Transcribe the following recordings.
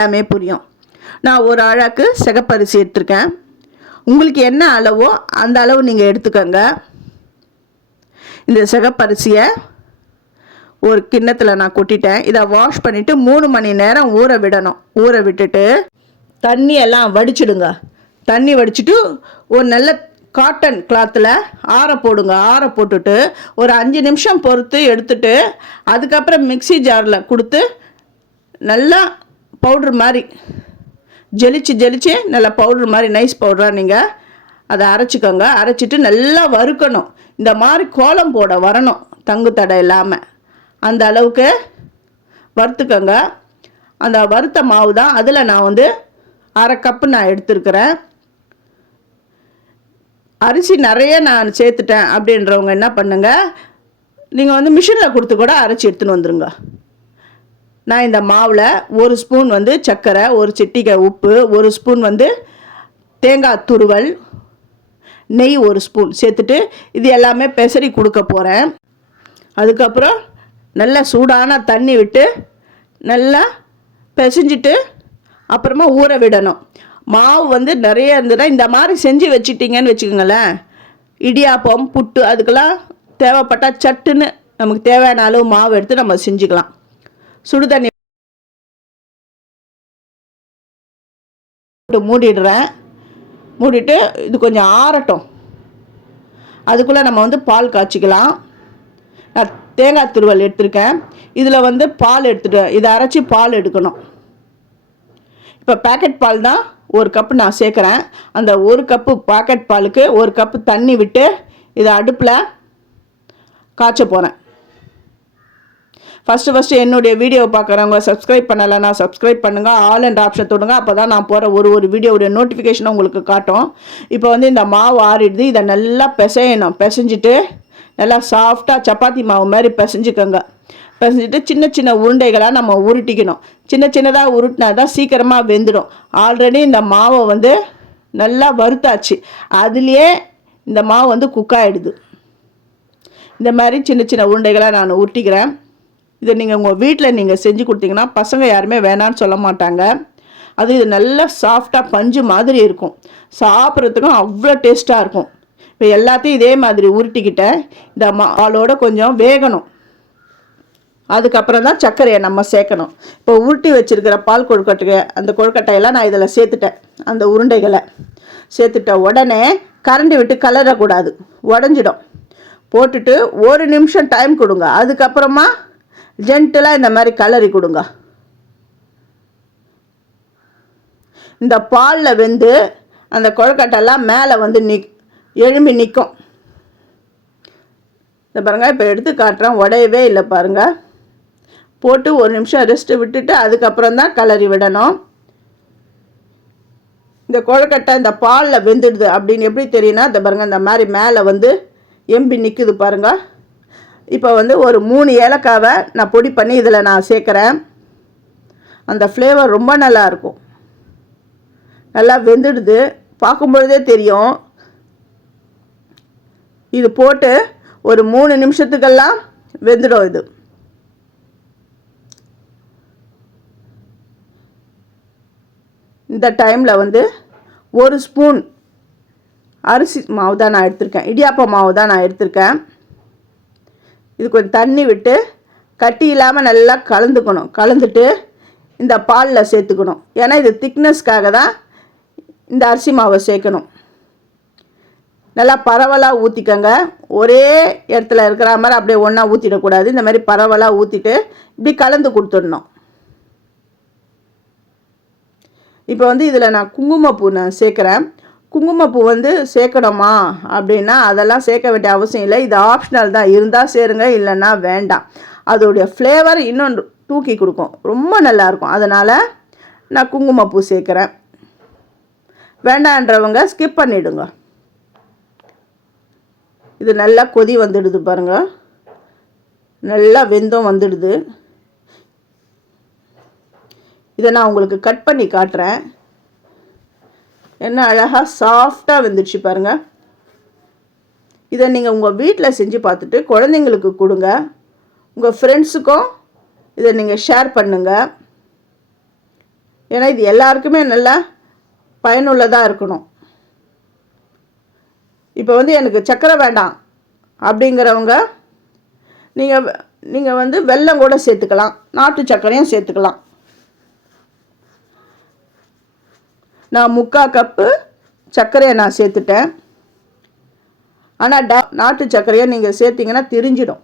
எல்லாமே புரியும். நான் ஒரு அழாக்கு சிகப்பரிசி எடுத்திருக்கேன். உங்களுக்கு என்ன அளவோ அந்த அளவு நீங்கள் எடுத்துக்கோங்க. இந்த சிகப்பரிசியை ஒரு கிண்ணத்தில் நான் கொட்டிட்டேன். இதை வாஷ் பண்ணிவிட்டு மூணு மணி நேரம் ஊற விடணும். ஊற விட்டுட்டு தண்ணியெல்லாம் வடிச்சிடுங்க. தண்ணி வடிச்சிட்டு ஒரு நல்ல காட்டன் கிளாத்தில் ஆற போடுங்க. ஆற போட்டுட்டு ஒரு அஞ்சு நிமிஷம் பொறுத்து எடுத்துட்டு அதுக்கப்புறம் மிக்ஸி ஜாரில் கொடுத்து நல்லா பவுட்ரு மாதிரி. ஜெலிச்சு ஜெலிச்சு நல்லா பவுட்ரு மாதிரி நைஸ் பவுடராக நீங்கள் அதை அரைச்சிக்கோங்க. அரைச்சிட்டு நல்லா வறுக்கணும். இந்த மாதிரி கோலம் போட வரணும் தங்கு தடை இல்லாமல் அந்த அளவுக்கு வறுத்துக்கோங்க. அந்த வறுத்த மாவு தான் அதில் நான் வந்து அரை கப்பு நான் எடுத்துருக்கிறேன். அரிசி நிறைய நான் சேர்த்துட்டேன் அப்படின்றவங்க என்ன பண்ணுங்க? நீங்கள் வந்து மிஷினில் கொடுத்து கூட அரைச்சி எடுத்துன்னு வந்துருங்க. நான் இந்த மாவில் ஒரு ஸ்பூன் வந்து சர்க்கரை ஒரு சிட்டிகை உப்பு ஒரு ஸ்பூன் வந்து தேங்காய் துருவல் நெய் ஒரு ஸ்பூன் சேர்த்துட்டு இது எல்லாமே பெசரி கொடுக்க போகிறேன் அதுக்கப்புறம் நல்லா சூடான தண்ணி விட்டு நல்லா பிசைஞ்சிட்டு அப்புறமா ஊற விடணும். மாவு வந்து நிறைய இருந்ததுன்னா இந்த மாதிரி செஞ்சு வச்சுட்டிங்கன்னு வச்சுக்கோங்களேன். இடியாப்பம் புட்டு அதுக்கெல்லாம் தேவைப்பட்டால் சட்டுன்னு நமக்கு தேவையான அளவு மாவு எடுத்து நம்ம செஞ்சுக்கலாம். சுடுதண்ணி மூடிடுறேன். மூடிட்டு இது கொஞ்சம் ஆறட்டும். அதுக்குள்ளே நம்ம வந்து பால் காய்ச்சிக்கலாம். நான் தேங்காய் துருவல் எடுத்திருக்கேன். இதில் வந்து பால் எடுத்துட்டு இதை அரைச்சி பால் எடுக்கணும். இப்போ பேக்கெட் பால் தான் ஒரு கப்பு நான் சேர்க்குறேன். அந்த ஒரு கப்பு பாக்கெட் பாலுக்கு ஒரு கப்பு தண்ணி விட்டு இதை அடுப்பில் காய்ச்ச போகிறேன் ஃபஸ்ட்டு ஃபஸ்ட்டு என்னுடைய வீடியோ பார்க்குறவங்க சப்ஸ்கிரைப் பண்ணலைன்னா சப்ஸ்கிரைப் பண்ணுங்கள் ஆல் அண்ட் ஆப்ஷன் தொடுங்க. அப்போ தான் நான் போகிற ஒரு ஒரு வீடியோவுடைய நோட்டிஃபிகேஷனை உங்களுக்கு காட்டும். இப்போ வந்து இந்த மாவு ஆறிடுது. இதை நல்லா பிசையணும். பிசைஞ்சிட்டு நல்லா சாஃப்டாக சப்பாத்தி மாவு மாதிரி பிசைஞ்சுக்கோங்க. பிசைஞ்சிட்டு சின்ன சின்ன உருண்டைகளாக நம்ம உருட்டிக்கணும். சின்ன சின்னதாக உருட்டினா தான் சீக்கிரமாக வெந்துடும். ஆல்ரெடி இந்த மாவை வந்து நல்லா வறுத்தாச்சு. அதுலேயே இந்த மாவு வந்து குக் ஆகிடுது இந்த மாதிரி சின்ன சின்ன உருண்டைகளாக நான் உருட்டிக்கிறேன். இதை நீங்கள் உங்கள் வீட்டில் நீங்கள் செஞ்சு கொடுத்தீங்கன்னா பசங்க யாருமே வேணான்னு சொல்ல மாட்டாங்க. அது இது நல்லா சாஃப்டாக பஞ்சு மாதிரி இருக்கும். சாப்பிட்றதுக்கும் அவ்வளோ டேஸ்ட்டாக இருக்கும். இப்போ எல்லாத்தையும் இதே மாதிரி உருட்டிக்கிட்டேன் இந்த மாலோட கொஞ்சம் வேகணும். அதுக்கப்புறம் தான் சர்க்கரையை நம்ம சேர்க்கணும். இப்போ உருட்டி வச்சுருக்கிற பால் கொழுக்கட்டை அந்த கொழுக்கட்டையெல்லாம் நான் இதில் சேர்த்துட்டேன். அந்த உருண்டைகளை சேர்த்துட்ட உடனே கரண்டி விட்டு கலரக்கூடாது. உடஞ்சிடும். போட்டுட்டு ஒரு நிமிஷம் டைம் கொடுங்க. அதுக்கப்புறமா ஜென்டலாக இந்த மாதிரி கலரி கொடுங்க. இந்த பாலில் வெந்து அந்த கொழுக்கட்டெல்லாம் மேலே வந்து நிக் எழும்பி நிற்கும் இந்த பாருங்கள் இப்போ எடுத்து காட்டுறேன் உடையவே இல்லை பாருங்கள் போட்டு ஒரு நிமிஷம் ரெஸ்ட்டு விட்டுட்டு அதுக்கப்புறம் தான் கலரி விடணும். இந்த கொழுக்கட்டை இந்த பாலில் வெந்துடுது அப்படின்னு எப்படி தெரியும்னா இந்த பாருங்கள் இந்த மாதிரி மேலே வந்து எம்பி நிற்குது பாருங்கள் இப்போ வந்து ஒரு மூணு ஏலக்காவை நான் பொடி பண்ணி இதில் நான் சேர்க்குறேன். அந்த ஃப்ளேவர் ரொம்ப நல்லா இருக்கும். நல்லா வெந்துடுது. பார்க்கும்பொழுதே தெரியும். இது போட்டு ஒரு மூணு நிமிஷத்துக்கெல்லாம் வெந்துடும் இது. இந்த டைமில் வந்து ஒரு ஸ்பூன் அரிசி மாவு தான் நான் எடுத்திருக்கேன். இடியாப்ப மாவு தான் நான் எடுத்திருக்கேன். இது கொஞ்சம் தண்ணி விட்டு கட்டி இல்லாமல் நல்லா கலந்துக்கணும். கலந்துட்டு இந்த பாலில் சேர்த்துக்கணும். ஏன்னா இது திக்னஸ்க்காக தான் இந்த அரிசி மாவை சேர்க்கணும். நல்லா பரவலாக ஊற்றிக்கோங்க ஒரே இடத்துல இருக்கிற மாதிரி அப்படியே ஒன்றா ஊற்றிடக்கூடாது இந்த மாதிரி பரவலாக ஊற்றிட்டு இப்படி கலந்து கொடுத்துடணும். இப்போ வந்து இதில் நான் குங்குமப்பூ நான் சேர்க்குறேன். குங்குமப்பூ வந்து சேர்க்கணுமா? அப்படின்னா அதெல்லாம் சேர்க்க வேண்டிய அவசியம் இல்லை. இது ஆப்ஷனல் தான். இருந்தால் சேருங்க இல்லைன்னா வேண்டாம். அதோடைய ஃப்ளேவர் இன்னும் தூக்கி கொடுக்கும். ரொம்ப நல்லாயிருக்கும் அதனால் நான் குங்குமப்பூ சேர்க்குறேன். வேண்டான்றவங்க ஸ்கிப் பண்ணிவிடுங்க இது நல்லா கொதி வந்துடுது பாருங்கள் நல்லா வெந்தம் வந்துடுது. இதை நான் உங்களுக்கு கட் பண்ணி காட்டுறேன். என்ன அழகாக சாஃப்டாக வெந்துடுச்சு பாருங்கள் இதை நீங்கள் உங்கள் வீட்டில் செஞ்சு பார்த்துட்டு குழந்தைங்களுக்கு கொடுங்க. உங்கள் ஃப்ரெண்ட்ஸுக்கும் இதை நீங்கள் ஷேர் பண்ணுங்கள் ஏன்னா இது எல்லாருக்குமே நல்லா பயனுள்ளதாக இருக்கணும். இப்போ வந்து எனக்கு சர்க்கரை வேண்டாம் அப்படிங்கிறவங்க நீங்கள் நீங்கள் வந்து வெல்லம் கூட சேர்த்துக்கலாம். நாட்டு சர்க்கரையும் சேர்த்துக்கலாம். நான் முக்கால் கப்பு சர்க்கரையை நான் சேர்த்துட்டேன். ஆனால் ட நாட்டு சர்க்கரையை நீங்கள் சேர்த்திங்கன்னா திரிஞ்சிடும்.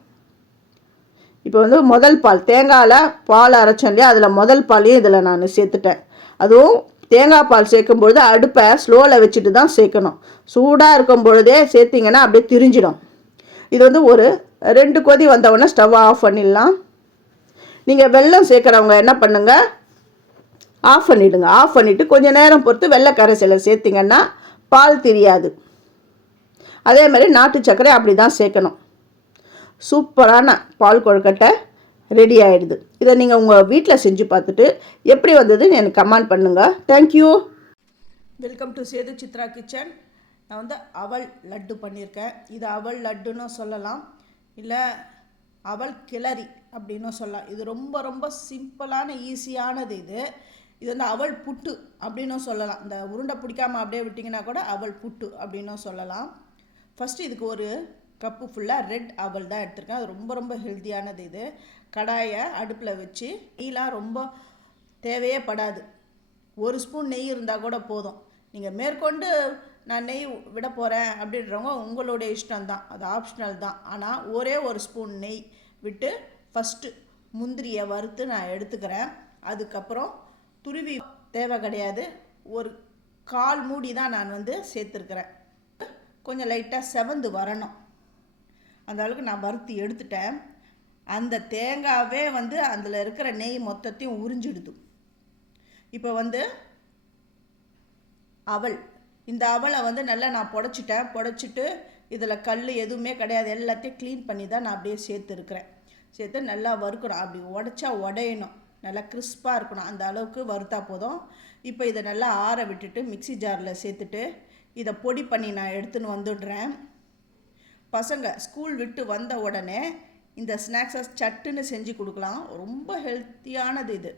இப்போ வந்து முதல் பால் தேங்காயில் பால் அரைச்சோம் இல்லையா? அதில் முதல் பாலையும் இதில் நான் சேர்த்துட்டேன். அதுவும் தேங்காய் பால் சேர்க்கும் பொழுது அடுப்பை ஸ்லோவில் வச்சுட்டு தான் சேர்க்கணும். சூடாக இருக்கும் பொழுதே சேர்த்திங்கன்னா அப்படியே திரிஞ்சிடும். இது வந்து ஒரு ரெண்டு கொதி வந்தவுடனே ஸ்டவ் ஆஃப் பண்ணிடலாம். நீங்கள் வெல்லம் சேர்க்குறவங்க என்ன பண்ணுங்கள் ஆஃப் பண்ணிவிடுங்க ஆஃப் பண்ணிவிட்டு கொஞ்சம் நேரம் பொறுத்து வெள்ளை கரைசலை சேர்த்திங்கன்னா பால் தெரியாது. அதே மாதிரி நாட்டு சர்க்கரை அப்படி தான் சேர்க்கணும். சூப்பரான பால் கொழுக்கட்டை ரெடி ஆகிடுது இதை நீங்கள் உங்கள் வீட்டில் செஞ்சு பார்த்துட்டு எப்படி வந்ததுன்னு எனக்கு கமெண்ட் பண்ணுங்கள் thank you welcome to Sethu Chitra kitchen நான் வந்து அவல் லட்டு பண்ணியிருக்கேன். இது அவல் லட்டுன்னு சொல்லலாம். இல்லை அவல் கிளறி அப்படின்னு சொல்லலாம். இது ரொம்ப ரொம்ப சிம்பிளான ஈஸியானது இது. இது வந்து அவள் புட்டு அப்படின்னும் சொல்லலாம். இந்த உருண்டை பிடிக்காமல் அப்படியே விட்டிங்கன்னா கூட அவள் புட்டு அப்படின்னும் சொல்லலாம். ஃபஸ்ட்டு இதுக்கு ஒரு கப்பு ஃபுல்லாக ரெட் அவல் தான் எடுத்திருக்கேன். அது ரொம்ப ரொம்ப ஹெல்த்தியானது இது. கடாயை அடுப்பில் வச்சு நெய்லாம் ரொம்ப தேவையே படாது. ஒரு ஸ்பூன் நெய் இருந்தால் கூட போதும். நீங்கள் மேற்கொண்டு நான் நெய் விட போகிறேன் அப்படின்றவங்க உங்களுடைய இஷ்டம் தான். அது ஆப்ஷனல் தான். ஆனால் ஒரே ஒரு ஸ்பூன் நெய் விட்டு ஃபஸ்ட்டு முந்திரியை வறுத்து நான் எடுத்துக்கிறேன். அதுக்கப்புறம் துருவி தேவை கிடையாது. ஒரு கால் மூடி தான் நான் வந்து சேர்த்துருக்குறேன். கொஞ்சம் லைட்டாக செவந்து வரணும். அந்த அளவுக்கு நான் வறுத்து எடுத்துட்டேன். அந்த தேங்காவே வந்து அதில் இருக்கிற நெய் மொத்தத்தையும் உறிஞ்சிடுது. இப்போ வந்து அவல். இந்த அவளை வந்து நல்லா நான் புடச்சிட்டேன். புடச்சிட்டு இதில் கல் எதுவுமே கிடையாது. எல்லாத்தையும் க்ளீன் பண்ணி தான் நான் அப்படியே சேர்த்துருக்குறேன். சேர்த்து நல்லா வறுக்கணும். அப்படி உடச்சா உடையணும். நல்லா கிறிஸ்பாக இருக்கணும். அந்த அளவுக்கு வறுத்தா போதும். இப்போ இதை நல்லா ஆற விட்டுட்டு மிக்சி ஜாரில் சேர்த்துட்டு இதை பொடி பண்ணி நான் எடுத்துன்னு வந்துடுறேன். பசங்க ஸ்கூல் விட்டு வந்த உடனே இந்த ஸ்நாக்ஸை சட்டுன்னு செஞ்சு கொடுக்கலாம். ரொம்ப ஹெல்த்தியானது இது.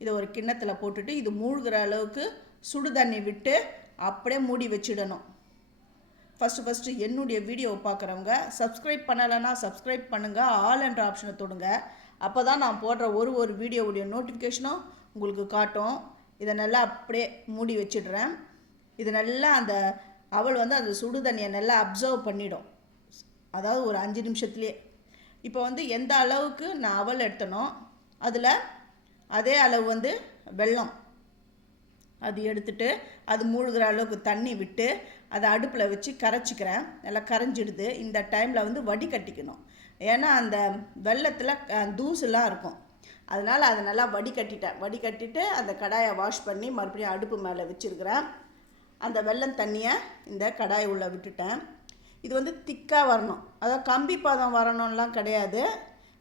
இதை ஒரு கிண்ணத்தில் போட்டுட்டு இது மூழ்கிற அளவுக்கு சுடு தண்ணி விட்டு அப்படியே மூடி வச்சிடணும். ஃபஸ்ட்டு ஃபஸ்ட்டு என்னுடைய வீடியோவை பார்க்குறவங்க சப்ஸ்கிரைப் பண்ணலைன்னா சப்ஸ்கிரைப் பண்ணுங்கள் ஆல் என்ற ஆப்ஷனை தொடுங்க. அப்போ தான் நான் போடுற ஒரு ஒரு வீடியோவுடைய நோட்டிஃபிகேஷனும் உங்களுக்கு காட்டும். இதை நல்லா அப்படியே மூடி வச்சிடுறேன். இது நல்லா அந்த அவள் வந்து அந்த சுடு தண்ணியை நல்லா அப்சர்வ் பண்ணிடும். அதாவது ஒரு அஞ்சு நிமிஷத்துலேயே இப்போ வந்து எந்த அளவுக்கு நான் அவல் எடுத்தனோ அதில் அதே அளவு வந்து வெல்லம். அது எடுத்துட்டு அது மூழ்கிற அளவுக்கு தண்ணி விட்டு அதை அடுப்பில் வச்சு கரைச்சிக்கிறேன். நல்லா கரைஞ்சிடுது. இந்த டைமில் வந்து வடிகட்டிக்கணும். ஏன்னா அந்த வெள்ளத்தில் தூசுலாம் இருக்கும். அதனால் அதை நல்லா வடிகட்டிட்டேன். வடிகட்டிட்டு அந்த கடாயை வாஷ் பண்ணி மறுபடியும் அடுப்பு மேலே வச்சுருக்கிறேன். அந்த வெள்ளம் தண்ணியை இந்த கடாய் உள்ளே விட்டுட்டேன். இது வந்து திக்காக வரணும். அதாவது கம்பி பதம் வரணும்லாம் கிடையாது.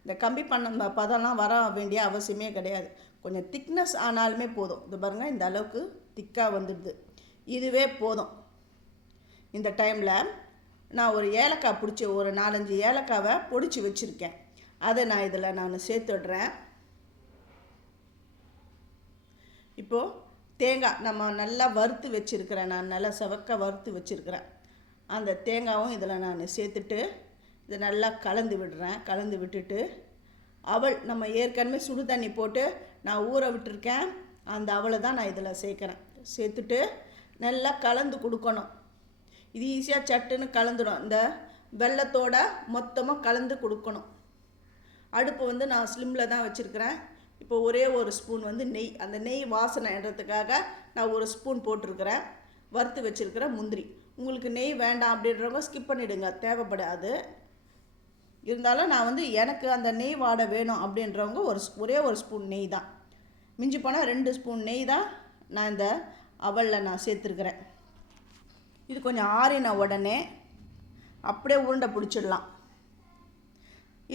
இந்த கம்பி பண்ண பதம்லாம் வர வேண்டிய அவசியமே கிடையாது. கொஞ்சம் திக்னஸ் ஆனாலுமே போதும். இது பாருங்கள் இந்த அளவுக்கு திக்காக வந்துடுது. இதுவே போதும். இந்த டைமில் நான் ஒரு ஏலக்காய் பிடிச்சி ஒரு நாலஞ்சு ஏலக்காவை பொடிச்சு வச்சுருக்கேன். அதை நான் இதில் நான் சேர்த்துடுறேன். இப்போது தேங்காய் நம்ம நல்லா வறுத்து வச்சுருக்கிறேன் நான் நல்லா செவக்க வறுத்து வச்சுருக்கிறேன். அந்த தேங்காயும் இதில் நான் சேர்த்துட்டு இதை நல்லா கலந்து விடுறேன். கலந்து விட்டுட்டு அவள் நம்ம ஏற்கனவே சுடு தண்ணி போட்டு நான் ஊற விட்டுருக்கேன். அந்த அவளை தான் நான் இதில் சேர்க்குறேன். சேர்த்துட்டு நல்லா கலந்து கொடுக்கணும். இது ஈஸியாக சட்டுன்னு கலந்துடும். இந்த வெள்ளத்தோட மொத்தமாக கலந்து கொடுக்கணும். அடுப்பு வந்து நான் ஸ்லிம்மில் தான் வச்சுருக்கிறேன். இப்போ ஒரே ஒரு ஸ்பூன் வந்து நெய். அந்த நெய் வாசனைன்றதுக்காக நான் ஒரு ஸ்பூன் போட்டிருக்கிறேன். வறுத்து வச்சுருக்கிற முந்திரி. உங்களுக்கு நெய் வேண்டாம் அப்படின்றவங்க ஸ்கிப் பண்ணிவிடுங்க தேவைப்படாது. இருந்தாலும் நான் வந்து எனக்கு அந்த நெய் வாடை வேணும் அப்படின்றவங்க ஒரு ஒரே ஒரு ஸ்பூன் நெய் தான். மிஞ்சி போனால் ரெண்டு ஸ்பூன் நெய் தான் நான் இந்த அவலில் நான் சேர்த்துருக்குறேன். இது கொஞ்சம் ஆறின உடனே அப்படியே உருண்டை பிடிச்சிடலாம்.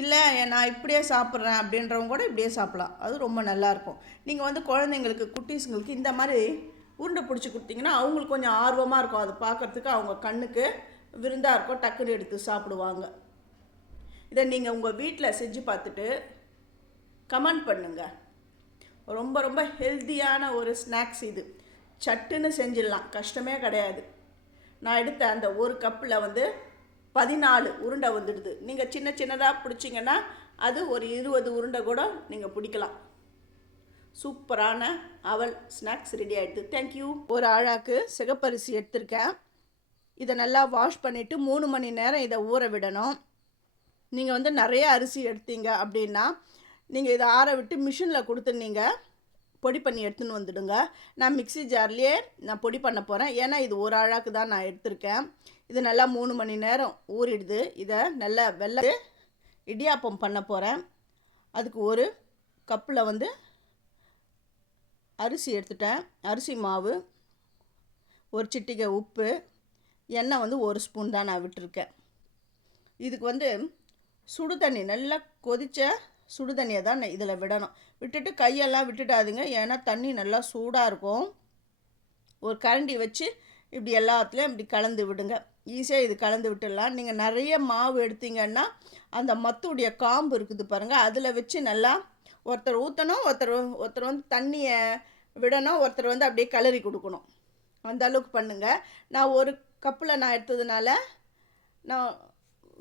இல்லை நான் இப்படியே சாப்பிட்றேன் அப்படின்றவங்க கூட இப்படியே சாப்பிட்லாம். அது ரொம்ப நல்லாயிருக்கும் நீங்கள் வந்து குழந்தைங்களுக்கு குட்டீஸுங்களுக்கு இந்த மாதிரி உருண்டை பிடிச்சி கொடுத்தீங்கன்னா அவங்களுக்கு கொஞ்சம் ஆர்வமாக இருக்கும். அதை பார்க்குறதுக்கு அவங்க கண்ணுக்கு விருந்தாக இருக்கும். டக்குன்னு எடுத்து சாப்பிடுவாங்க. இதை நீங்கள் உங்கள் வீட்டில் செஞ்சு பார்த்துட்டு கமெண்ட் பண்ணுங்கள் ரொம்ப ரொம்ப ஹெல்த்தியான ஒரு ஸ்நாக்ஸ் இது. சட்டுன்னு செஞ்சிடலாம். கஷ்டமே கிடையாது. நான் எடுத்த அந்த ஒரு கப்பில் வந்து பதினாலு உருண்டை வந்துடுது. நீங்கள் சின்ன சின்னதாக பிடிச்சிங்கன்னா அது ஒரு இருபது உருண்டை கூட நீங்கள் பிடிக்கலாம். சூப்பரான அவல் ஸ்நாக்ஸ் ரெடி ஆகிடுது தேங்க்யூ ஒரு ஆழாக்கு சிகப்பரிசி எடுத்திருக்கேன். இதை நல்லா வாஷ் பண்ணிவிட்டு மூணு மணி நேரம் இதை ஊற விடணும். நீங்கள் வந்து நிறைய அரிசி எடுத்தீங்க அப்படின்னா நீங்கள் இதை ஆற விட்டு மிஷினில் கொடுத்துருந்தீங்க. பொடி பண்ணி எடுத்துன்னு வந்துடுங்க. நான் மிக்சி ஜார்லேயே நான் பொடி பண்ண போகிறேன் ஏன்னா இது ஒரு அழாக்கு தான் நான் எடுத்திருக்கேன். இது நல்லா மூணு மணி நேரம் ஊறிடுது. இதை நல்லா வெள்ளை இடியாப்பம் பண்ண போகிறேன் அதுக்கு ஒரு கப்பில் வந்து அரிசி எடுத்துட்டேன். அரிசி மாவு ஒரு சிட்டிகை உப்பு எண்ணெய் வந்து ஒரு ஸ்பூன் தான் நான் விட்டுருக்கேன். இதுக்கு வந்து சுடு தண்ணி நல்லா கொதித்த சுடு தண்ணியை தான் இதில் விடணும். விட்டுட்டு கையெல்லாம் விட்டுடாதீங்க. ஏன்னா தண்ணி நல்லா சூடாக இருக்கும். ஒரு கரண்டி வச்சு இப்படி எல்லாத்துலேயும் இப்படி கலந்து விடுங்க. ஈஸியாக இது கலந்து விட்டுடலாம். நீங்கள் நிறைய மாவு எடுத்தீங்கன்னா அந்த மத்துடைய காம்பு இருக்குது பாருங்கள் அதில் வச்சு நல்லா ஒருத்தர் ஊற்றணும் ஒருத்தர் ஒருத்தர் வந்து தண்ணியை விடணும் ஒருத்தர் வந்து அப்படியே கிளறி கொடுக்கணும். அந்த அளவுக்கு பண்ணுங்கள் நான் ஒரு கப்பில் நான் எடுத்ததுனால நான்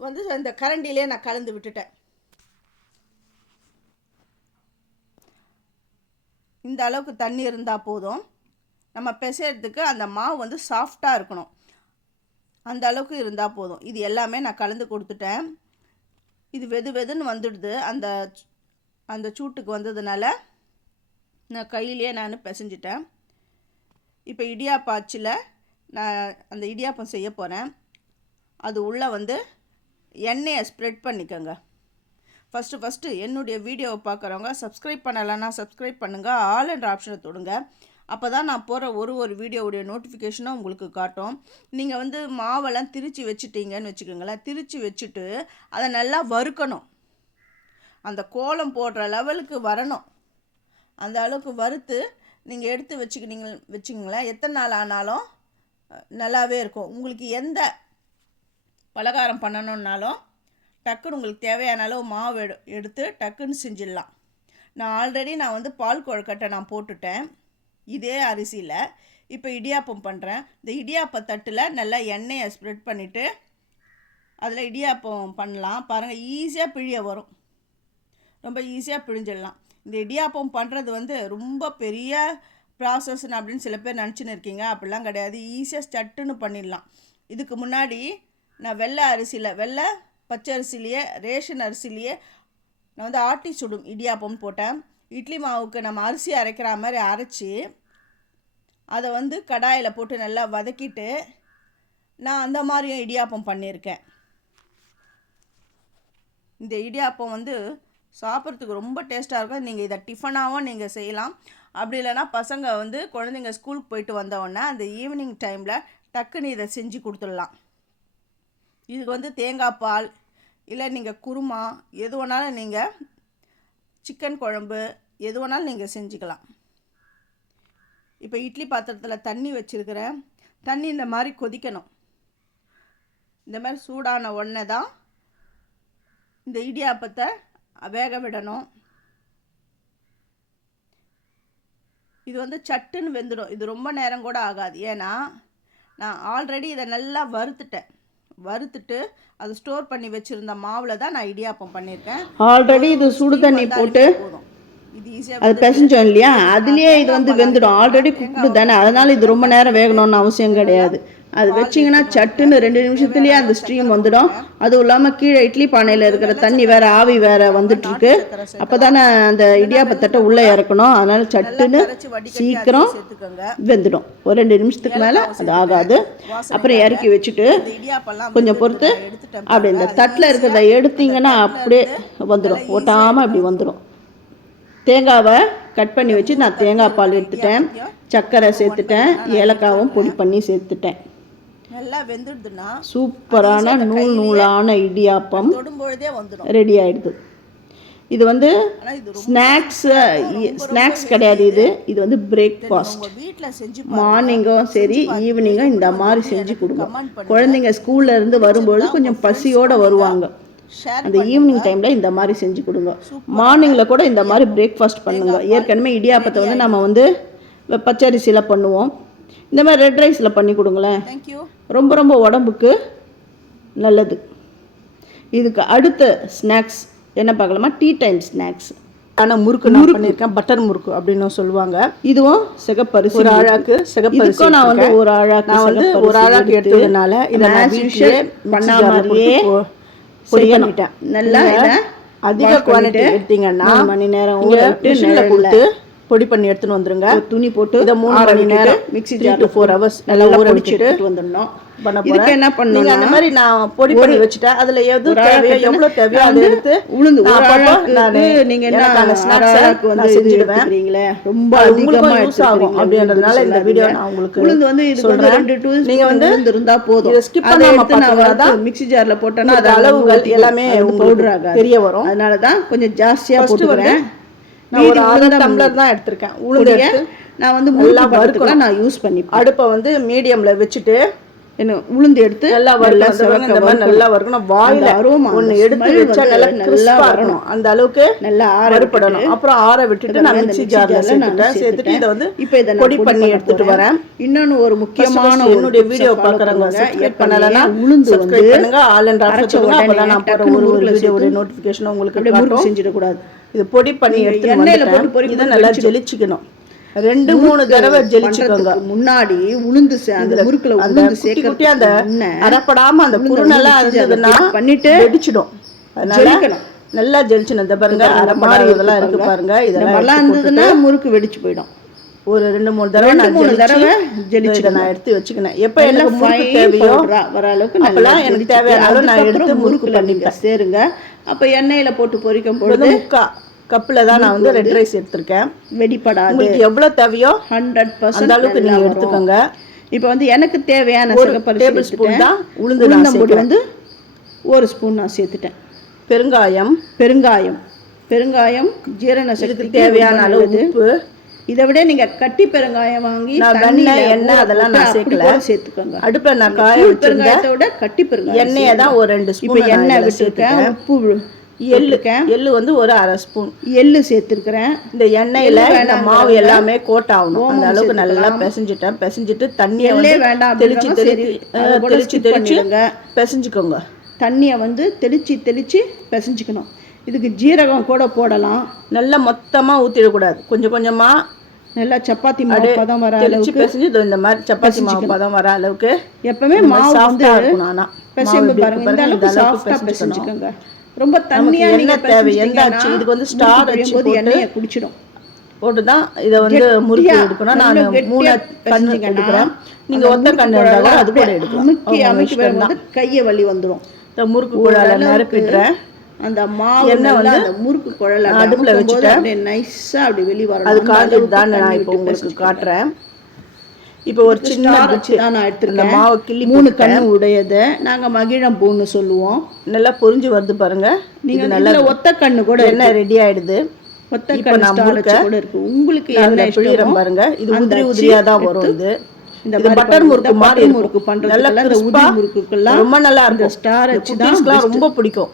வந்து அந்த கரண்டிலே நான் கலந்து விட்டுட்டேன். இந்த அளவுக்கு தண்ணி இருந்தால் போதும். நம்ம பிசையறதுக்கு அந்த மாவு வந்து சாஃப்டாக இருக்கணும். அந்த அளவுக்கு இருந்தால் போதும். இது எல்லாமே நான் கலந்து கொடுத்துட்டேன். இது வெது வெதுன்னு வந்துடுது. அந்த அந்த சூட்டுக்கு வந்ததுனால நான் கையிலேயே நான் பிசைஞ்சிட்டேன். இப்போ இடியாப்ப அச்சில் நான் அந்த இடியாப்பம் செய்ய போகிறேன் அது உள்ளே வந்து எண்ணெயை ஸ்ப்ரெட் பண்ணிக்கோங்க. ஃபஸ்ட்டு ஃபஸ்ட்டு என்னுடைய வீடியோவை பார்க்குறவங்க சப்ஸ்கிரைப் பண்ணலைன்னா சப்ஸ்கிரைப் பண்ணுங்கள் ஆல் என்ற ஆப்ஷனை தொடுங்க. அப்போ தான் நான் போகிற ஒரு ஒரு வீடியோவுடைய நோட்டிஃபிகேஷனும் உங்களுக்கு காட்டும். நீங்கள் வந்து மாவெல்லாம் திரித்து வச்சுட்டீங்கன்னு வச்சுக்கோங்களேன். திரித்து வச்சுட்டு அதை நல்லா வறுக்கணும். அந்த கோலம் போடுற லெவலுக்கு வரணும். அந்த அளவுக்கு வறுத்து நீங்கள் எடுத்து வச்சுக்கினீங்க வச்சுக்கிங்களேன். எத்தனை நாள் ஆனாலும் நல்லாவே இருக்கும். உங்களுக்கு எந்த பலகாரம் பண்ணணுன்னாலும் டக்குன்னு உங்களுக்கு தேவையான அளவு மாவு எடு எடுத்து டக்குன்னு செஞ்சிடலாம். நான் ஆல்ரெடி நான் வந்து பால் கொழுக்கட்டை நான் போட்டுட்டேன். இதே அரிசியில் இப்போ இடியாப்பம் பண்ணுறேன் இந்த இடியாப்ப தட்டில் நல்லா எண்ணெயை ஸ்ப்ரெட் பண்ணிவிட்டு அதில் இடியாப்பம் பண்ணலாம். பாருங்கள் ஈஸியாக பிழிய வரும். ரொம்ப ஈஸியாக பிழிஞ்சிடலாம். இந்த இடியாப்பம் பண்ணுறது வந்து ரொம்ப பெரிய ப்ராசஸ்ன்னு அப்படின்னு சில பேர் நினச்சின்னு இருக்கீங்க. அப்படிலாம் கிடையாது. ஈஸியாக சட்டுன்னு பண்ணிடலாம். இதுக்கு முன்னாடி நான் வெள்ளை அரிசியில் வெள்ளை பச்சை அரிசிலேயே ரேஷன் அரிசிலேயே நான் வந்து ஆட்டி சுடும் இடியாப்பம் போட்டேன். இட்லி மாவுக்கு நம்ம அரிசி அரைக்கிற மாதிரி அரைச்சி அதை வந்து கடாயில் போட்டு நல்லா வதக்கிட்டு நான் அந்த மாதிரியும் இடியாப்பம் பண்ணியிருக்கேன். இந்த இடியாப்பம் வந்து சாப்பிட்றதுக்கு ரொம்ப டேஸ்ட்டாக இருக்கும். நீங்கள் இதை டிஃபனாகவும் நீங்கள் செய்யலாம். அப்படி இல்லைன்னா பசங்க வந்து குழந்தைங்க ஸ்கூலுக்கு போயிட்டு வந்தவுடனே அந்த ஈவினிங் டைமில் டக்குன்னு இதை செஞ்சு கொடுத்துடலாம். இதுக்கு வந்து தேங்காய் பால் இல்லை நீங்கள் குருமா எது வேணாலும் நீங்கள் சிக்கன் குழம்பு எது வேணாலும் நீங்கள் செஞ்சுக்கலாம். இப்போ இட்லி பாத்திரத்தில் தண்ணி வச்சுருக்கிறேன். தண்ணி இந்த மாதிரி கொதிக்கணும். இந்த மாதிரி சூடான உடனே தான் இந்த இடியாப்பத்தை வேக விடணும். இது வந்து சட்டுன்னு வெந்துடும். இது ரொம்ப நேரம் கூட ஆகாது. ஏன்னா நான் ஆல்ரெடி இதை நல்லா வறுத்துட்டேன். வறுத்துட்டு அதை ஸ்டோர் பண்ணி வச்சுருந்த மாவில் தான் நான் இடியாப்பம் பண்ணியிருக்கேன் ஆல்ரெடி இது சுடு தண்ணி போட்டு இது ஈஸியாக அது பிசைஞ்சோம் இல்லையா? அதுலேயே இது வந்து வெந்துடும். ஆல்ரெடி குக்குடு தானே? அதனால இது ரொம்ப நேரம் வேகணும்னு அவசியம் கிடையாது. அது வச்சிங்கன்னா சட்டுன்னு ரெண்டு நிமிஷத்துலேயே அந்த ஸ்ட்ரீம் வந்துடும். அதுவும் இல்லாமல் கீழே இட்லி பானையில் இருக்கிற தண்ணி வேற ஆவி வேற வந்துட்டுருக்கு. அப்போ தானே அந்த இடியாப்பத்தட்டை உள்ளே இறக்கணும். அதனால் சட்டுன்னு சீக்கிரம் வெந்துடும். ஒரு ரெண்டு நிமிஷத்துக்கு மேலே அது ஆகாது. அப்புறம் இறக்கி வச்சுட்டு கொஞ்சம் பொறுத்து அப்படி இந்த தட்டில் இருக்கிறத எடுத்தீங்கன்னா அப்படியே வந்துடும். ஒட்டாமல் அப்படி வந்துடும். தேங்காவை கட் பண்ணி வச்சு நான் தேங்காய் பால் எடுத்துட்டேன். சர்க்கரை சேர்த்துட்டேன். ஏலக்காவும் பொடி பண்ணி சேர்த்துட்டேன். நல்லா வெந்துடுதுன்னா சூப்பரான நூல் நூலான இடியாப்பம் தொடும்பொழுதே வந்துடும். ரெடி ஆயிடுது. இது வந்து ஸ்நாக்ஸ் ஸ்நாக்ஸ் கிடையாது இது. இது. வந்து பிரேக்ஃபாஸ்ட் உங்கள் வீட்டில் செஞ்சு மார்னிங்கும் சரி ஈவினிங்கும் இந்த மாதிரி செஞ்சு கொடுங்க. குழந்தைங்க ஸ்கூல்ல இருந்து வரும்பொழுது கொஞ்சம் பசியோட வருவாங்க. அந்த ஈவினிங் டைமில் இந்த மாதிரி செஞ்சு கொடுங்க. மார்னிங்கில் கூட இந்த மாதிரி பிரேக்ஃபாஸ்ட் பண்ணுங்க. ஏற்கனவே இடியாப்பத்தை வந்து நம்ம வந்து பச்சரிசியில் பண்ணுவோம். இந்த மாதிரி ரெட் ரைஸில் பண்ணி கொடுங்களேன். தேங்க்யூ ரொம்ப ரொம்ப உடம்புக்கு நல்லது. இதுக்கு அடுத்த ஸ்நாக்ஸ் என்ன பார்க்கலாமா? டீ டைம் ஸ்நாக்ஸ் ஆனால் முறுக்கு நான் பண்ணியிருக்கேன். பட்டர் முறுக்கு அப்படின்னு சொல்லுவாங்க. இதுவும் சிகப்பரிசி ஒரு ஆழாக்கு சிகப்பரிசி நான் வந்து ஒரு ஆழாக்கு நான் வந்து ஒரு ஆழாக்கு எடுத்து எடுத்ததுனால இதை நான் வீட்டிலே பண்ண மாதிரியே செய்யணும். நல்லா அதிக குவாலிட்டி எடுத்தீங்கன்னா மூணு நேரம் மிஷினில் கொடுத்து பொடி பண்ணி எடுத்துன்னு வந்துருங்க. துணி போட்டு இதை மூணு மணி நேரம் mixie three to four hours நல்லா ஊற வச்சுட்டு வந்துடணும். இதுக்கு என்ன பண்ணணும்னா அந்த மாதிரி நான் பொடி பண்ணி வச்சுட்டேன். அதுல எது தேவையோ எவ்வளவு தேவையோ அதை எடுத்து உளுந்து நீங்க என்ன ஆழாக்கு வந்து இது செஞ்சுடுவேன். ரொம்ப அது அதிகமா யூஸ் ஆகும் அப்படின்றதுனால இந்த வீடியோ. நான் உங்களுக்கு உளுந்து வந்து இதுக்கு வந்து. ரெண்டு டூ நீங்க வந்து இருந்தா போதும். இதை அதை பண்ணாம தான் மிக்ஸி ஜார்ல உங்களுக்கு அது அளவுகள் எல்லாமே பவுடர் ஆகாது. தெரிய வரும். அதனால தான் கொஞ்சம் ஜாஸ்தியா போட்டுக்கிறேன். நான் ஒரு அரை டம்ளர் தான் எடுத்திருக்கேன். உளுந்து எடுத்து நான் வந்து பருத்துக்கலாம் நான் யூஸ் பண்ணிப்பேன். அடுப்பை வந்து மீடியம்ல வச்சுட்டு என்ன உளுந்து எடுத்து நல்லா இந்த மாதிரி வறுக்கணும். நல்லா வறுக்கணும். வாயில அந்த எடுத்து வச்சா நல்லா நல்லா வரணும். அந்த அளவுக்கு நல்லா ஆற வறுப்படணும். விட்டுட்டு, அப்புறம் ஆற விட்டுட்டு நான் ஜார்ல சேர்த்துட்டேன். சேர்த்துட்டு இதை வந்து இப்போ இதை பொடி பண்ணி எடுத்துட்டு. வரேன். இன்னொன்னு ஒரு முக்கியமான என்னுடைய வீடியோ பண்ணுங்க. சப்ஸ்கிரைப் ஏற்கனவே பண்ணலனா உளுந்து வந்து பண்ணுங்க. ஆல் அண்ட் அரைச்ச உடனே நான் ஒரு ஒரு உங்களுக்கு செஞ்சிடக்கூடாது. இது பொடி பண்ணி எடுத்து எண்ணெயில போட்டு இதை நல்லா. ஜெலிச்சுக்கணும். ரெண்டு மூணு தடவை ஜெலிச்சுக்கோங்க. முன்னாடி உளுந்து அந்த முறுக்குல உளுந்து குட்டி அந்த அரைப்படாம அந்த குருணெல்லாம் இருந்ததுன்னா பண்ணிட்டு வெடிச்சிடும். அதனால. நல்லா ஜெலிச்சுணும் இந்த பாருங்க அரைப்படாத இதெல்லாம் இருக்கு பாருங்க. இதெல்லாம் எடுத்து இருந்ததுன்னா முறுக்கு வெடிச்சு போயிடும். ஒரு ரெண்டு மூணு தடவை நான் மூணு ஜெலிச்சு தடவை ஜெலிச்சுக்கணும். நான் எடுத்து வச்சுக்கினேன். எப்ப நல்லா எனக்கு முறுக்கு தேவையோ வர அளவுக்கு நல்லா அப்பெல்லாம் எனக்கு தேவையான அளவு நான் எடுத்து முறுக்கு பண்ணிப்பேன். சேருங்க. அப்ப எண்ணெயில போட்டு பொரிக்கும் பொழுது முக்கா கப்பில் தான் நான் வந்து ரெட் ரைஸ் எடுத்திருக்கேன். வெடிப்படாது. உங்களுக்கு எவ்வளவு தேவையோ ஹண்ட்ரட் பர்சன்ட் அளவுக்கு நீங்க எடுத்துக்கோங்க. இப்போ வந்து எனக்கு தேவையான டேபிள் ஸ்பூன். தான் உளுந்து உளுந்தம்பொடி வந்து ஒரு ஸ்பூன் நான் சேர்த்துட்டேன். பெருங்காயம். பெருங்காயம். பெருங்காயம் ஜீரண சக்திக்கு தேவையான அளவு. உப்பு. இதை விட நீங்க கட்டி பெருங்காயம் வாங்கி வெண்ணெய், எண்ணெய் அதெல்லாம் நான் சேர்க்கல. சேர்த்துக்கோங்க. அடுப்புல நான் காய பெருங்காயத்தை விட கட்டி பெருங்காயம் எண்ணெயை தான் ஒரு ரெண்டு இப்போ ஸ்பூன் எண்ணெய் விட்டுருக்கேன் உப்பு எள்ளு. எள்ளு வந்து ஒரு அரை ஸ்பூன். எள்ளு சேர்த்துருக்கிறேன். இந்த எண்ணெயில இந்த மாவு எல்லாமே கோட் ஆகணும் அந்த அளவுக்கு நல்லா. பிசைஞ்சிட்டேன். பிசைஞ்சிட்டு தண்ணியை வந்து வேண்டாம் தெளிச்சு தெளிச்சு தெளிச்சு தெளிச்சு. பிசைஞ்சுக்கோங்க. தண்ணியை வந்து தெளிச்சு தெளிச்சு பிசைஞ்சுக்கணும். இதுக்கு ஜீரகம் கூட போடலாம். நல்லா மொத்தமா ஊத்திடக்கூடாது. கொஞ்சம் கொஞ்சமா நல்லா சப்பாத்தி மாவு பதம் வர அளவுக்கு பிசைஞ்சு இந்த மாதிரி சப்பாத்தி மாவு பதம் வர அளவுக்கு எப்பவுமே மாவு வந்து இருக்கணும் ஆனா பிசைம்பு மாவு பாருங்க. இந்த அளவுக்கு சாஃப்டா. பிசைஞ்சுக்கோங்க. ரொம்ப தண்ணியா நீங்க தேவை, எந்த? இதுக்கு வந்து அச்சு போது போட்டு எண்ணெயை குடிச்சிடும். போட்டு தான் இதை வந்து முறுக்கி எடுக்கணும். நான் மூணு கண்ணு எடுக்கிறேன். நீங்க அந்த ஒத்த கண்ணு இருந்தாலும் அது கூட எடுக்கலாம். அமுக்கி அமுக்கி கையை வலி வந்துடும் இந்த முறுக்கு குழால நிரப்பிடுறேன் அந்த மாவு வந்து அந்த முறுக்கு குழல அடுப்புல வச்சுட்டேன். அப்படியே நைஸா அப்படி வெளிய வரணும். அது அளவுக்கு தான் நான் இப்போ உங்களுக்கு. காட்டுறேன். இப்போ ஒரு சின்ன நான் எடுத்திருக்கேன். மாவு கிள்ளி மூணு. கண்ணு உடையது. நாங்க மகிழம் பூன்னு சொல்லுவோம். நல்லா பொரிஞ்சு வருது பாருங்க. நீங்க நல்லா ஒத்த கண்ணு கூட எண்ணெய் ரெடி ஆயிடுது. ஒத்த கண்ணு கூட இருக்கு. உங்களுக்கு என்ன இஷ்டமோ பாருங்க. இது உதிரி அச்சு உதிரியா தான் வரும் இது. இந்த பட்டர். முறுக்கு மாதிரி. முறுக்கு பண்றதுக்கு நல்லா உதிரி முறுக்குக்கெல்லாம் ரொம்ப நல்லா இருக்கும். ஸ்டார் வச்சு ரொம்ப பிடிக்கும்.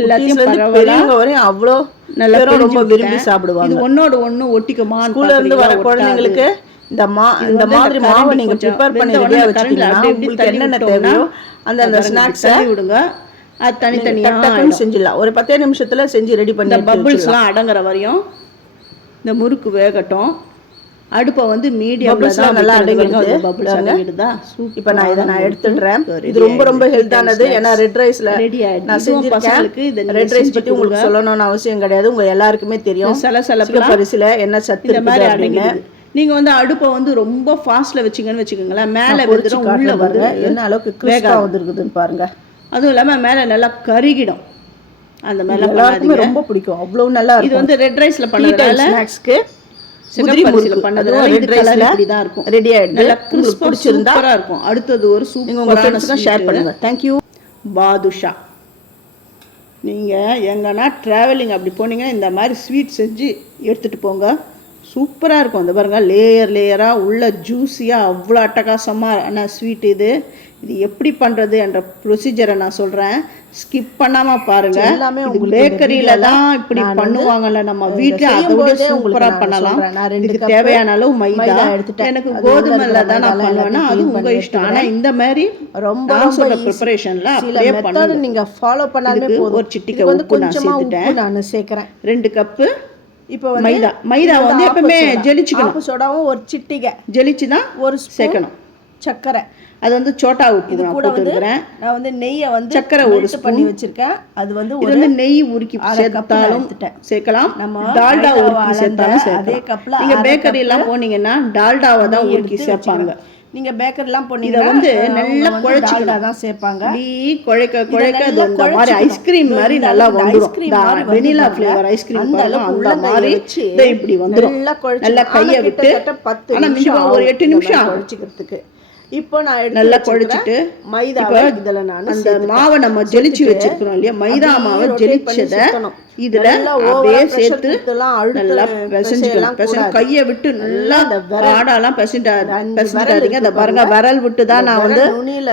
எல்லாத்தையும் பெரியவங்க வரையும் அவ்வளோ நல்லா ரொம்ப விரும்பி. சாப்பிடுவாங்க. இது ஒன்னோட ஒண்ணு ஒட்டிக்குமான்னு ஸ்கூல்ல இருந்து வர? குழந்தைங்களுக்கு இந்த மா இந்த மாதிரி மாவை நீங்க ப்ரிப்பேர் பண்ணி ரெடியா இப்படி உங்களுக்கு என்னென்ன தேவையோ அந்த அந்த ஸ்நாக்ஸை விடுங்க. அது செஞ்சிடலாம். ஒரு பத்தே நிமிஷத்துல செஞ்சு ரெடி பண்ணி பபிள்ஸ்லாம் அடங்குற வரையும் இந்த முறுக்கு வேகட்டும். அடுப்பை வந்து மீடியம்ல Bubbles தான் எல்லாம் நல்லா அடங்கிடுது. பபிள்ஸ் இப்போ நான் இதை நான் எடுத்துடுறேன். இது ரொம்ப ரொம்ப. ஹெல்த்தானது ஏன்னா ரெட் ரைஸ்ல Ready ஆயிடுது. நான் செஞ்சிருக்கேன். இதை ரெட் ரைஸ் பத்தி உங்களுக்கு சொல்லணும்னு அவசியம் கிடையாது. உங்க எல்லாருக்குமே தெரியும். சலசலப்புலாம் சிகப்பரிசில என்ன சத்து இந்த மாதிரி அடங்கிடுது. நீங்க வந்து அடுப்பை வந்து ரொம்ப ஃபாஸ்ட்ல வச்சீங்கன்னு வச்சுக்கோங்களேன். மேலே வெந்துடும் உள்ள வந்து பாருங்க. என்ன அளவுக்கு கிறிஸ்பா வந்துருக்குதுன்னு பாருங்க. அதுவும் இல்லாம மேலே நல்லா கருகிடும். அந்த மேலே ரொம்ப பிடிக்கும். அவ்வளவு நல்லா இது வந்து ரெட் ரைஸ்ல டைம் ஸ்நாக்ஸ்க்கு உதிரி முறுக்கு. பண்ணதுனால ரெட் ரைஸ்ல தான் இருக்கும். ரெடி ஆயிடுது. நல்லா பிடிச்சிருந்தா இருக்கும். அடுத்தது ஒரு சூப்பரான ஷேர் பண்ணுங்க. Thank you Badusha. நீங்கள் எங்கன்னா ட்ராவலிங் அப்படி போனீங்கன்னா இந்த மாதிரி ஸ்வீட் செஞ்சு எடுத்துகிட்டு போங்க. சூப்பராக இருக்கும். இந்த பாருங்க லேயர் லேயராக உள்ள ஜூஸியாக அவ்வளோ அட்டகாசமான ஸ்வீட் இது. இது எப்படி பண்ணுறது என்ற ப்ரொசீஜரை நான் சொல்கிறேன் ஸ்கிப் பண்ணாமல் பாருங்க. எல்லாமே பேக்கரியில தான் இப்படி பண்ணுவாங்கல்ல நம்ம வீட்டில் அதை விட செய்யும்போதே உங்களுக்கு சூப்பராக பண்ணலாம். சொல்றேன். நான் ரெண்டு இதுக்கு தேவையான அளவு மைதா. எடுத்துட்டேன். எனக்கு கோதுமையில் தான் நான் பண்ணுவேன்னா அது உங்கள் இஷ்டம். ஆனால் இந்த மாதிரி ரொம்ப easy. ப்ரிப்பரேஷனில் அப்படியே பண்ணுங்க. நீங்க ஃபாலோ போதும். ஒரு சிட்டிகை இதுக்கு வந்து உப்பு நான் சேர்த்துட்டேன். நான் சேர்க்கிறேன். ரெண்டு கப்பு இப்போ மைதா. மைதா வந்து எப்பவுமே. ஜெலிச்சுக்கணும். சோடாவும் ஒரு சிட்டிகை. ஜெலிச்சு தான் ஒரு சேர்க்கணும். சர்க்கரை. அது வந்து சோட்டா உப்பு நான் போட்டுருக்கிறேன் நான் வந்து நெய்யை வந்து சர்க்கரை ஒரு பண்ணி வச்சிருக்கேன் அது வந்து இது வந்து நெய் உருக்கி சேர்த்தாலும். சேர்க்கலாம் நம்ம டால்டா உருக்கி சேர்த்தாலும் அதே சேர்க்கலாம் கப்ல நீங்க அரை பேக்கரி எல்லாம் போனீங்கன்னா டால்டாவை தான் உருக்கி சேர்ப்பாங்க. நீங்க பேக்கரிலாம் போனீங்கன்னா இதை வந்து நல்லா. டால்டா தான் சேர்ப்பாங்க இப்படி குழைக்க குழைக்க அது இந்த மாதிரி. ஐஸ்கிரீம் மாதிரி நல்லா வந்துடும் மாதிரி வெனிலா. ஃப்ளேவர் ஐஸ்கிரீம் அளவுக்கு அந்த மாதிரி இப்படி வந்துடும் நல்லா. நல்லா கையை விட்டு பத்து ஆனா நிமிஷம் மினிமம் ஒரு எட்டு நிமிஷம் மாதிரி குழைச்சிக்கிறதுக்கு இப்போ நான் எடுத்து நல்லா குழைச்சிட்டு இப்போ இதுல நான் அந்த மாவை நம்ம ஜெலிச்சு வச்சிருக்கிறோம் இல்லையா மைதா மாவை ஜெலிச்சதை. இதுல அப்படியே சேர்த்து நல்லா பிசையெல்லாம் பிசைஞ்சுக்கணும். பிசைஞ்சு கூடாது. கையை விட்டு நல்லா இந்த ஆடாலாம் பிசைஞ்சா அந்த பாருங்க விரல் விட்டு தான் நான் வந்து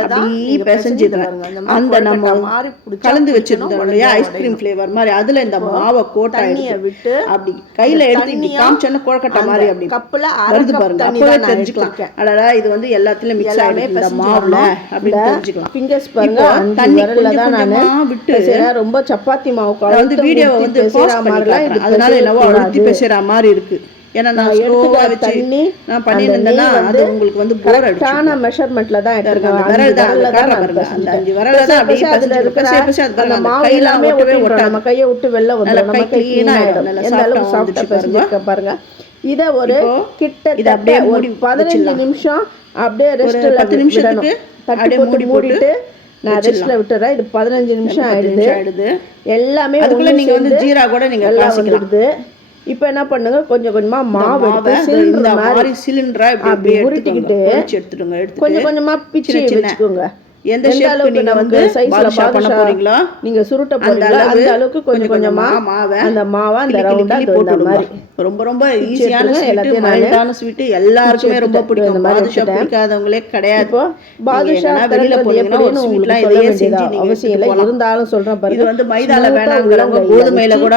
அப்படியே பிசைஞ்சிடுறேன். அந்த அந்த நம்ம கலந்து வச்சிருந்தோம் இல்லையா? ஐஸ்கிரீம் ஃப்ளேவர் மாதிரி. அதுல இந்த மாவை கோட்டா தண்ணியை எடுத்து விட்டு அப்படி கையில எடுத்து இப்படி காமிச்சோன்னா கொழக்கட்டை மாதிரி அப்படி கப்புல வருது பாருங்க. அப்பவே தெரிஞ்சுக்கலாம். அடடா இது வந்து எல்லாத்துலயும் மிக்ஸ் ஆயிடுது. இந்த மாவுல. அப்படின்னு தெரிஞ்சுக்கலாம். fingers பாருங்க, தண்ணி விட்டு. ரொம்ப சப்பாத்தி மாவு வந்து ஊத்தி வந்து அதனால என்னவோ. அழுத்தி பேசுற மாதிரி இருக்கு ஏன்னா நான் நான் ஸ்லோவா எடுத்துக்கிற வச்சு தண்ணி, நான் பண்ணியிருந்தேன்னா அது வந்து உங்களுக்கு வந்து போர் அடிச்சு மெஷர்மெண்ட்ல தான் அந்த எடுத்துருக்கேன் விரல் தான் காட்டுற பாருங்க. அந்த. அஞ்சு விரல்ல தான் அப்படியே அதுல பிசைஞ்சு, இருக்கிற பிசை, பிசை, அது பாருங்க, அந்த கையெல்லாம் ஒட்டவே. ஒட்டாது. நம்ம கையை விட்டு வெளில நல்லா வந்துடும் நம்ம கை கை clean clean ஆயிடும். ஆயிடும். நல்லா எந்த soft ஆ அளவுக்கு சாஃப்டா வந்துச்சு பாருங்க. பாருங்க இத ஒரு இதை கிட்டத்தட்ட அப்படியே ஒரு பதினஞ்சு. நிமிஷம் அப்படியே ரெஸ்ட்ல பத்து நிமிஷத்துக்கு அப்படியே மூடி போட்டு மூடிட்டு நான். ரெஸ்ட்ல விட்டுறேன். இது பதினஞ்சு நிமிஷம் ஆயிடுது. ஆயிடுது. எல்லாமே அதுக்குள்ள நீங்க வந்து ஜீரா கூட நீங்க எல்லாம் காசிக்கலாம் வந்துடுது. இப்போ என்ன பண்ணுங்க? கொஞ்சம் கொஞ்சமா மாவு எடுத்து இந்த மாதிரி சிலிண்டரா இப்படி உருட்டிக்கிட்டு கொஞ்சம் கொஞ்சமா பிச்சு வச்சுக்கோங்க. எந்த ஷேப்க்கு நீங்க வந்து பாதுஷா பண்ண போறீங்களோ நீங்க சுருட்ட போறீங்களோ அந்த அளவுக்கு கொஞ்சம் கொஞ்சமா மாவை அந்த மாவை அந்த ரவுண்டா போட்டுடுங்க. மாதிரி ரொம்ப ரொம்ப ஈஸியான. ஸ்வீட் மைல்டான ஸ்வீட் எல்லாருக்குமே ரொம்ப. பிடிக்கும் பாதுஷா. பிடிக்காதவங்களே கிடையாது பாதுஷா வெளியில போனீங்கன்னா ஸ்வீட்லாம் இதையே செஞ்சு நீங்க அவசியம் இல்லை. இருந்தாலும் சொல்றேன் பாருங்க இது வந்து மைதால வேணாங்கிறவங்க கோதுமையில கூட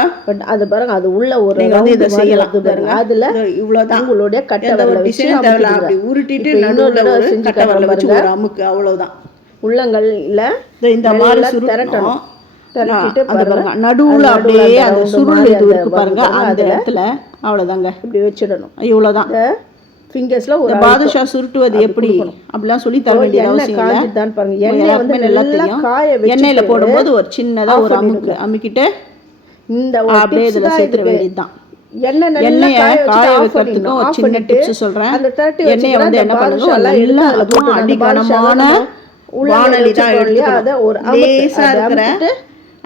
அது பாருங்க அது உள்ள ஒரு நீங்க வந்து இதை செய்யலாம். அதுல இவ்வளவுதான் உங்களுடைய கட்டை டிசைன் தேவையில்ல. அப்படி உருட்டிட்டு நடுவுல ஒரு கட்டை விரல வச்சு ஒரு அமுக்கு அவ்வளவுதான் உள்ளங்கையில இதோ இந்த மாதிரி திரட்டணும். நடுவுல அப்படியே அந்த சுருள் இது இருக்கு பாருங்க அந்த இடத்துல. அவ்வளவுதாங்க. இப்படி வச்சிடணும். இவ்வளவுதான். ஃபிங்கர்ஸ்ல ஒரு பாதுஷா சுருட்டுவது எப்படி? அப்படிலாம் சொல்லி தர வேண்டிய அவசியம் இல்லை. காஞ்சிதான் பாருங்க. எண்ணெய் வந்து நல்லா தெரியும். எண்ணெயில போடும்போது ஒரு சின்னதா ஒரு அமுக்கு அமுக்கிட்டு இந்த அப்படியே இதுல தான் இதுக்கு. வேண்டியதுதான். எண்ணெய் காய வைக்கிறதுக்கும். ஒரு சின்ன டிப்ஸ் சொல்றேன். எண்ணெயை வந்து என்ன பண்ணுங்க? நல்லா அதுல வானலி தான் ஒரு எடுத்துக்கணும் அமுத்து, லேசா அதை இருக்கிற அமுத்திட்டு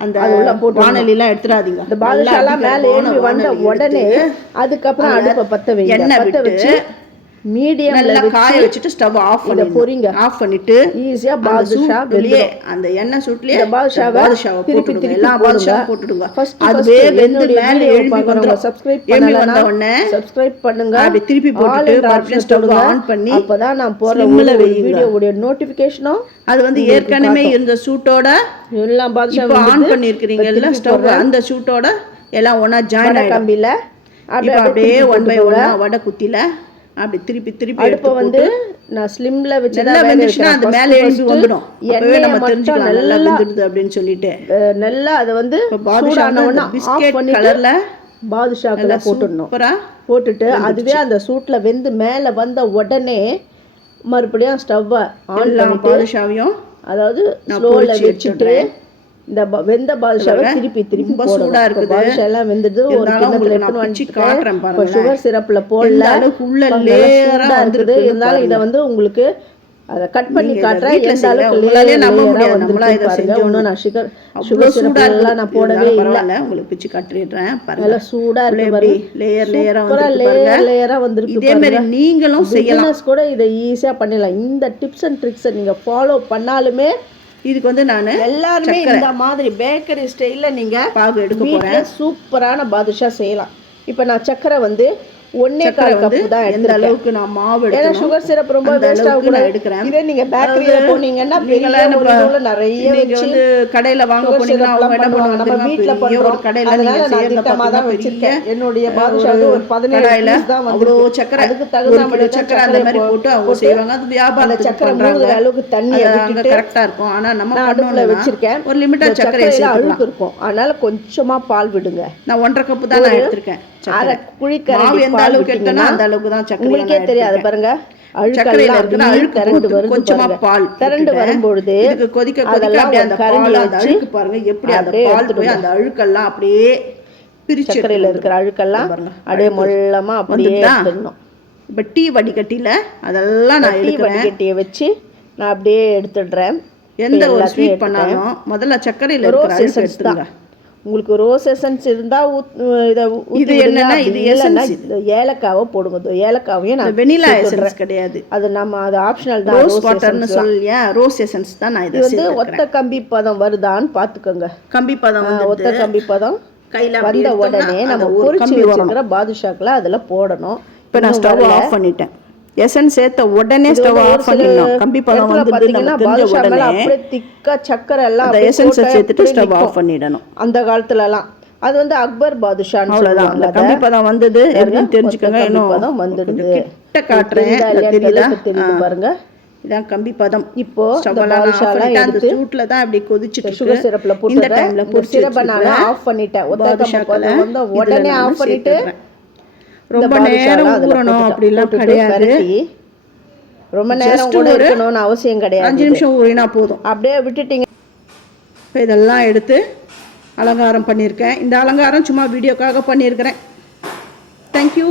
அந்த அது உள்ள போட்டுடணும். வானலி எல்லாம் எடுத்துடாதீங்க. பாதுஷாலாம் மேல வந்த உடனே அதுக்கப்புறம் அடுப்பை பத்த வைங்க. எண்ணெய் விட்டு வச்சு மீடியம்ல நல்லா காய வச்சுட்டு ஸ்டவ் ஆஃப் இதை பொரிங்க. ஆஃப் பண்ணிட்டு ஈஸியா பாதுஷா சூட்லயே அந்த எண்ணெய் சூட்லயே பாதுஷாவை பாதுஷாவை போட்டுடுங்க. எல்லா. பாதுஷாவும் போட்டுடுங்க. அதுவே வெந்து மேல பார்க்கறவங்க வந்துரும் பண்ணலைன்னா வந்த உடனே subscribe பண்ணுங்க. அப்படி திருப்பி போட்டுட்டு மறுபடியும் ஸ்டவ். ஆன் பண்ணி அப்பதான் நான் போற ஒரு வையுங்க. வீடியோவுடைய நோட்டிபிகேஷனும் அது வந்து ஏற்கனவே இருந்த சூட்டோட எல்லாம் பாதுஷா இப்போ ஆன் பண்ணிருக்கிறீங்கல்ல ஸ்டவ் அந்த சூட்டோட எல்லாம் ஒண்ணா ஜாயின் கம்பியில அப்படியே ஒன் பை ஒன்னா வடை குத்தில அப்படி திருப்பி திருப்பி அடுப்பை வந்து நான் ஸ்லிம்ல வச்சு நல்லா வெந்துச்சுன்னா. அது மேல first வந்துடும் அப்பவே நம்ம தெரிஞ்சுக்கலாம் நல்லா வெந்துடுது அப்படின்னு சொல்லிட்டு நல்லா அதை வந்து இப்போ பாதுஷா சூடான உடனே பிஸ்கெட் கலர்ல பாதுஷாக்குள்ள போட்டுடணும் போட்டுட்டு அதுவே அந்த சூட்ல வெந்து மேல வந்த உடனே மறுபடியும் ஸ்டவ்வை ஆன் பாதுஷாவையும் அதாவது பொரிச்சு வச்சுட்டு. இந்த வெந்த பாதுஷாவை திருப்பி திருப்பி சூடா இருக்குது. பாதுஷா எல்லாம் வெந்துடுது ஒரு கிண்ணத்துல எடுத்துன்னு பிச்சு காட்டுறேன் பாருங்களேன். சுகர் சிரப்ல போடல உள்ள லேயரா இருக்குது இருந்தாலும் இதை வந்து உங்களுக்கு அதை கட் பண்ணி காட்டுறேன் எந்த. அளவுக்கு உங்களாலே நம்ப முடியாது. நம்மளா இதை பாருங்க. ஒன்றும் நான் சுகர் சுகர் சூடா எல்லாம் நான். போடவே இல்லை உங்களுக்கு பிச்சு காட்டிடுறேன் பாருங்க நல்லா சூடா இருக்கு பாருங்க லேயர் லேயரா வந்து பாருங்க லேயர் லேயரா வந்திருக்கு இதே மாதிரி நீங்களும் செய்யலாம் கூட இதை ஈஸியா பண்ணிடலாம் இந்த டிப்ஸ் அண்ட் ட்ரிக்ஸை நீங்க ஃபாலோ பண்ணாலுமே இதுக்கு வந்து நான் எல்லாருமே இந்த மாதிரி பேக்கரி ஸ்டைல்ல நீங்க பாகு எடுக்க வீட்டில் சூப்பரான பாதுஷா செய்யலாம். இப்போ நான் சக்கரை வந்து ஒன்னே சக்கரை கால் கப்பு தான் எந்த அளவுக்கு நான் மாவு ஏன்னா சுகர் சிரப் ரொம்ப வேஸ்ட் அளவுக்கு நான் எடுக்கிறேன். இதே நீங்க பேக்கரியில போனீங்கன்னா பெரிய ஒரு நிறைய வச்சு வந்து கடையில வாங்க போனீங்கன்னா அவங்க என்ன பண்ணுவாங்க. நம்ம? வீட்ல பெரிய ஒரு. கடையில நீங்க திட்டமா தான் வச்சிருக்கேன். என்னுடைய ஒரு பாதுஷாவுக்கு ஒரு 17 கடாயில piece தான் அவ்வளோ வந்திருக்கு. சக்கரை அதுக்கு ஒரு தகுந்த மாதிரி சக்கரை அந்த மாதிரி போட்டு அவங்க செய்வாங்க. அது வியாபாரத்துக்கு சக்கரை மூழ்கிற அளவுக்கு தண்ணியை அது அங்க கரெக்டா இருக்கும். ஆனா நம்ம அடுப்புல வச்சிருக்கேன். ஒரு லிமிட்டா சேர்த்துக்கலாம். அழுக்கு இருக்கும். அதனால கொஞ்சமா பால் விடுங்க. நான் ஒன்றரை கப்பு தான் நான் எடுத்திருக்கேன். அரை சக்கரை குழிக்கரண்டி மாவு எந்த பால் அளவுக்கு எடுத்தனோ விட்டீங்கன்னா அந்த அளவுக்கு தான் சக்கரை உங்களுக்கே தெரியாது. பாருங்க கொஞ்சமா. பால் திரண்டு. வரும்பொழுது கொதிக்க கொதிக்க அதெல்லாம் அப்படியே ஒரு அந்த கரண்டி பால் அந்த வச்சு அழுக்கு பாருங்க எப்படி அந்த பால் போய் எடுத்துடுங்க. அந்த அழுக்கெல்லாம் அப்படியே பிரிச்சு சர்க்கரையில இருக்கிற அழுக்கெல்லாம் அப்படியே மொள்ளமா அப்படியே வந்துட்டா? எடுத்துடணும் இப்போ டீ வடிகட்டியில் அதெல்லாம் நான் டீ வடிகட்டியை வச்சு நான் அப்படியே எடுத்துடுறேன் எந்த ஒரு ஸ்வீட். பண்ணாலும் முதல்ல சர்க்கரையில் இருக்கிற அழுக்கு எடுத்துருங்க உங்களுக்கு ரோஸ் எசன்ஸ் இருந்தா ஊத் இதை இது. என்னன்னா, இது இந்த ஏலக்காவை போடுங்க. ஏலக்காவையும் நான் வெனிலா. எசன்ஸ் கிடையாது. அது நம்ம அது ஆப்ஷனல் தான். ரோஸ் வாட்டர்னு. சொல்லியா? ரோஸ் எசன்ஸ் தான் நான் இது வந்து ஒத்த கம்பி பதம் வருதான்னு பாத்துக்கோங்க கம்பி பதம் ஒத்த கம்பி பதம் கையில் வந்த உடனே நம்ம வரணும் வச்சுக்கிற பாதுஷாக்களை அதுல போடணும். இப்போ நான் ஸ்டவ். ஆஃப் பண்ணிட்டேன். எசன்ஸ் சேர்த்த உடனே ஸ்டவ் ஆஃப் பண்ணிடணும். கம்பி பதம் வந்து தெரிஞ்ச பாதுஷா உடனே அப்படியே திக்கா சக்கரை எல்லாம் அந்த எசன்ஸை போட்டு சேர்த்துட்டு ஸ்டவ் ஆஃப். பண்ணிடணும். அந்த காலத்துல எல்லாம் அது வந்து அக்பர் பாதுஷான்னு அவ்வளோதான் அந்த கம்பி பதம் வந்தது. எப்படின்னு தெரிஞ்சுக்கோங்க. இன்னும் பதம் வந்துடுது. கிட்ட காட்டுறேன். தெரியல. பாருங்க. இதான் கம்பி பதம். இப்போ அந்த சூட்டில் தான் அப்படி கொதிச்சுட்டு சுகர் சிரப்ல இருக்கு. இந்த டைம்ல சிரப்பை நான். ஆஃப் பண்ணிட்டேன். ஒத்த கம்பி பாதுஷாக்களை பதம் வந்து இதுல உடனே ஆஃப் பண்ணிட்டு ரொம்ப நேரம் ஊறணும். அப்படிலாம் கிடையாது. ரொம்ப நேரம் கூட இருக்கணும்னு அவசியம் கிடையாது. அஞ்சு நிமிஷம் ஊறினா போதும். அப்படியே விட்டுட்டீங்க. இப்போ இதெல்லாம் எடுத்து அலங்காரம் பண்ணியிருக்கேன். இந்த அலங்காரம் சும்மா வீடியோக்காக பண்ணியிருக்கிறேன். தேங்க்யூ